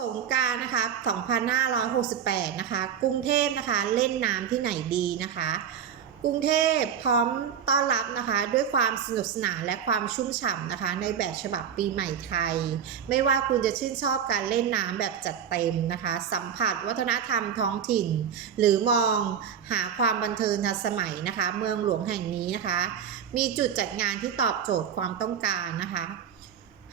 สงการนะคะ2568 นะคะ กรุงเทพนะคะ เล่นน้ำที่ไหนดีนะคะ กรุงเทพพร้อมต้อนรับนะคะ ด้วยความสนุกสนานและความชุ่มฉ่ำนะคะ ในแบบฉบับปีใหม่ไทย ไม่ว่าคุณจะชื่นชอบการเล่นน้ำแบบจัดเต็มนะคะ สัมผัสวัฒนธรรมท้องถิ่น หรือมองหาความบันเทิงทันสมัยนะคะ เมืองหลวงแห่งนี้นะคะ มีจุดจัดงานที่ตอบโจทย์ความต้องการนะคะ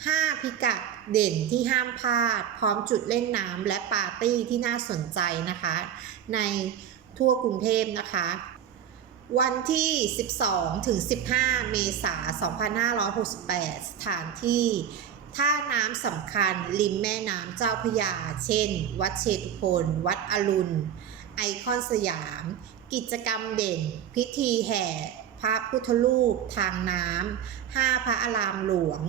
5 พิกัดเด่นที่ห้ามพลาด พร้อมจุดเล่นน้ำและปาร์ตี้ที่น่าสนใจนะคะ ในทั่วกรุงเทพนะคะ วันที่ 12 ถึง 15 เมษายน 2568 สถานที่ท่าน้ำสำคัญริมแม่น้ำเจ้าพระยา เช่น วัดเชตุพนวัดอรุณ ไอคอนสยาม กิจกรรมเด่น พิธีแห่ พระพุทธรูปทางน้ำห้าพระอารามหลวง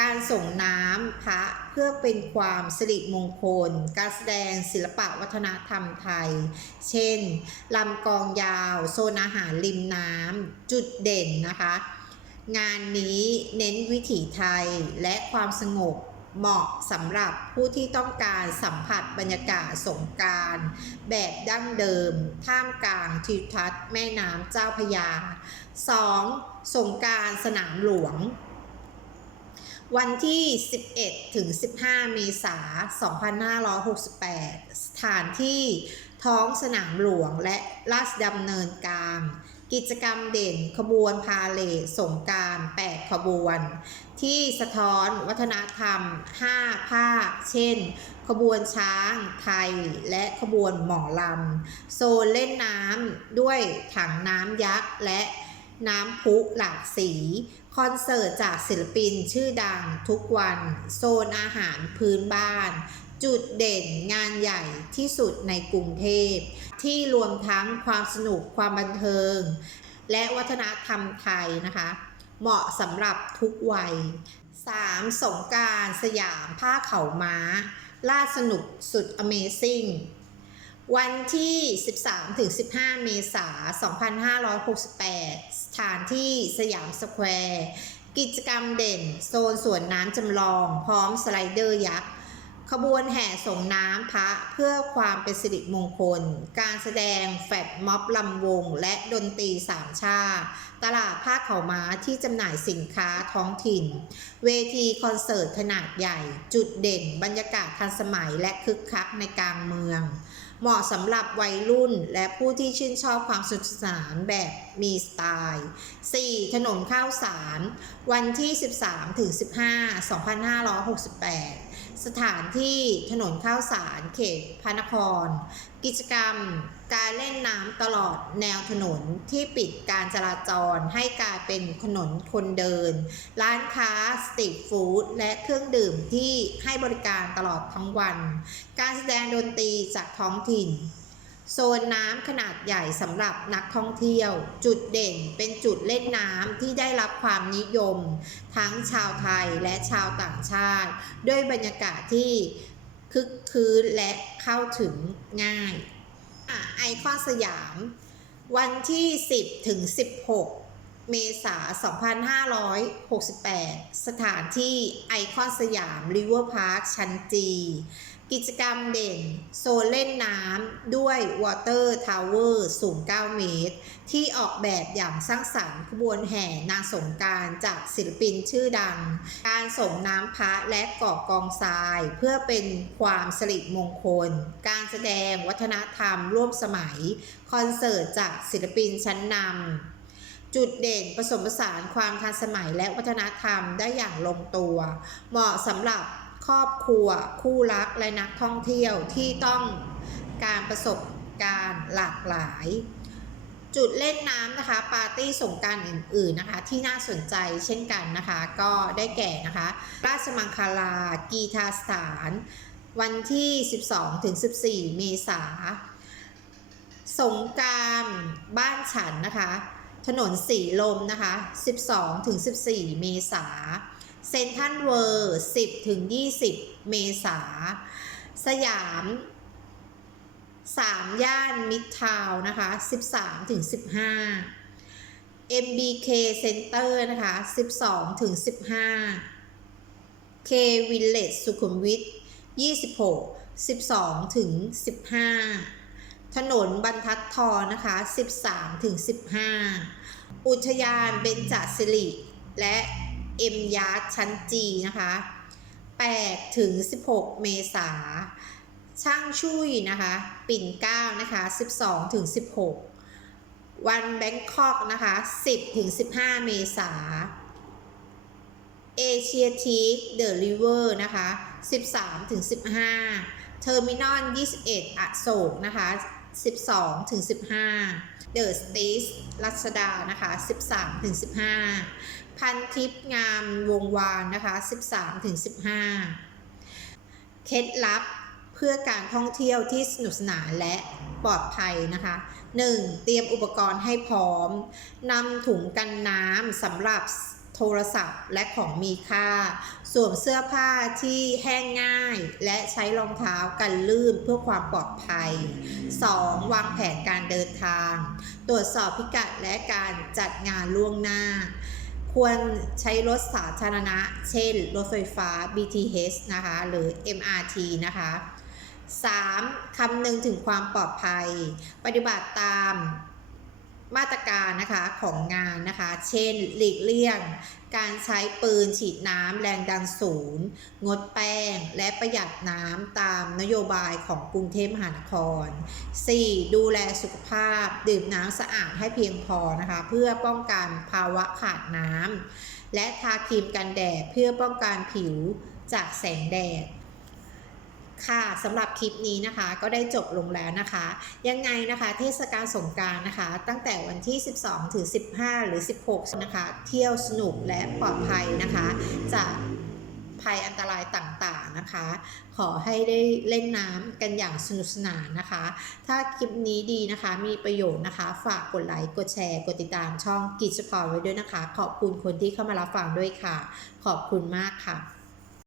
การส่งน้ำพระเพื่อเป็นความสิริมงคล การแสดงศิลปะวัฒนธรรมไทย เช่นลำกองยาว โซนอาหารริมน้ำจุดเด่นนะคะ งานนี้เน้นวิถีไทยและความสงบ เหมาะสำหรับผู้ที่ต้องการสัมผัสบรรยากาศสงการ แบบดั้งเดิม ท่ามกลางทิวทัศน์แม่น้ำเจ้าพยา 2. สงการสนามหลวง วันที่ 11 ถึง 15 เมษายน 2568 สถานที่ท้องสนามหลวงและราชดำเนินกลาง กิจกรรมเด่นขบวนพาเลทสงกราร8ขบวน ที่สะท้อนวัฒนธรรม 5 ภาค เช่น ขบวนช้างไทย และขบวนหมอลำ โซนเล่นน้ำด้วยถังน้ำยักษ์และน้ำพุหลากสี คอนเสิร์ตจากศิลปินชื่อดังทุกวัน โซนอาหารพื้นบ้าน จุดเด่นงานใหญ่ที่สุดในกรุงเทพ ที่รวมทั้งความสนุกความบันเทิง และวัฒนธรรมไทยนะคะ เหมาะสำหรับทุกวัย 3. สงการสยามผ้าเขาม้า ล่าสนุกสุด Amazing วันที่ 13-15 เมษายน 2568 สถานที่สยามสแควร์ กิจกรรมเด่น โซนสวนน้ำจำลอง พร้อมสไลเดอร์ยักษ์ ขบวนแห่ส่งน้ำพระเพื่อความเป็นสิริมงคล การแสดงแฟดม็อบลำวง และดนตรีสามชา ตลาดผ้าเขาม้าที่จำหน่ายสินค้าท้องถิ่น เวทีคอนเสิร์ตขนาดใหญ่ จุดเด่นบรรยากาศทันสมัยและคึกคักในกลางเมือง เหมาะสำหรับวัยรุ่นและผู้ที่ชื่นชอบความสนุกสนานแบบมีสไตล์ 4. ถนนข้าวสาร วันที่ 13-15 2568 สถานที่ถนนข้าวสารเขตพระนคร กิจกรรมการเล่นน้ำตลอดแนวถนนที่ปิดการจราจรให้กลายเป็นถนนคนเดิน ร้านค้าสตรีทฟู้ดและเครื่องดื่มที่ให้บริการตลอดทั้งวัน การแสดงดนตรีจากท้องถิ่น โซนน้ำขนาดใหญ่สำหรับนักท่องเที่ยว จุดเด่นเป็นจุดเล่นน้ำที่ได้รับความนิยม ทั้งชาวไทยและชาวต่างชาติ ด้วยบรรยากาศที่ คึกคืนและเข้าถึงง่ายอะไอคอนสยาม วันที่ 10 ถึง 16 เมษายน2568 สถานที่ไอคอนสยามริเวอร์พาร์คชั้นจี กิจกรรมเด่น โซนเล่นน้ำด้วยวอเตอร์ทาวเวอร์สูง 9 เมตร ที่ออกแบบอย่างสร้างสรรค์ขบวนแห่นางสงการจากศิลปินชื่อดัง การส่งน้ำพระและก่อกองทราย เพื่อเป็นความสิริมงคล การแสดงวัฒนธรรมร่วมสมัย คอนเสิร์ตจากศิลปินชั้นนำจุดเด่นผสมผสานความทันสมัยและวัฒนธรรมได้อย่างลงตัว เหมาะสำหรับ ครอบครัว คู่รักและนักท่องเที่ยวที่ต้องการประสบการณ์หลากหลาย จุดเล่นน้ำนะคะปาร์ตี้สงการอื่นๆนะคะ ที่น่าสนใจเช่นกันนะคะ ก็ได้แก่นะคะ ราชมังคลา กีทาสถาน วันที่ 12-14 เมษาสงการบ้านฉันนะคะ ถนนสีลมนะคะ 12-14 เมษา เซนทันเวอร์10ถึง20 เมษา สยาม 3 ย่านมิดทาวนะคะ 13ถึง15 MBK Center นะคะ 12ถึง15 K Village สุขุมวิท 26 12ถึง15 ถนนบรรทัดทอนะคะ 13ถึง15 อุทยานเบญจสิริและ เอ็มยาร์ชั้นจีนะคะ8ถึง 16 เมษา ช่างชุยนะคะ ปิ่นเก้านะคะ 12ถึง 16 วันแบงคอกนะคะ 10ถึง 15 เมษาเอเชียทีคเดอะริเวอร์นะคะ 13ถึง 15 เทอร์มินอล 21 อโศกนะคะ 12ถึง15เดอะสเตสรัชดานะคะ 13ถึง15 พันทิพย์งามวงวานนะคะ 13ถึง15 เคล็ดลับเพื่อการท่องเที่ยวที่สนุกสนานและปลอดภัยนะคะ 1. เตรียมอุปกรณ์ให้พร้อมนำถุงกันน้ำสำหรับ โทรศัพท์และของมีค่า สวมเสื้อผ้าที่แห้งง่าย และใช้รองเท้ากันลื่นเพื่อความปลอดภัย 2. วางแผนการเดินทาง ตรวจสอบพิกัดและการจัดงานล่วงหน้า ควรใช้รถสาธารณะ เช่น รถไฟฟ้า BTS นะคะ หรือ MRT นะคะ 3. คำนึงถึงความปลอดภัย ปฏิบัติตาม มาตรการนะคะของงานนะคะ เช่นหลีกเลี่ยง การใช้ปืนฉีดน้ำแรงดันสูงงดแป้ง และประหยัดน้ำตามนโยบายของกรุงเทพมหานคร 4. ดูแลสุขภาพ ดื่มน้ำสะอาดให้เพียงพอนะคะ เพื่อป้องกันภาวะขาดน้ำและทาครีมกันแดดเพื่อป้องกันผิวจากแสงแดด ค่ะสำหรับคลิปนี้นะคะก็ได้จบลงแล้วนะคะ ยังไงนะคะ เทศกาลสงการนะคะ ตั้งแต่วันที่ 12 ถึง 15 หรือ 16 นะคะ เที่ยวสนุกและปลอดภัยนะคะ จากภัยอันตรายต่างๆนะคะ ขอให้ได้เล่นน้ำกันอย่างสนุกสนานนะคะ ถ้าคลิปนี้ดีนะคะมีประโยชน์นะคะ ฝากกดไลค์กดแชร์ กดติดตามช่องกิจพรไว้ด้วยนะคะ ขอบคุณคนที่เข้ามารับฟังด้วยค่ะ ขอบคุณมากค่ะ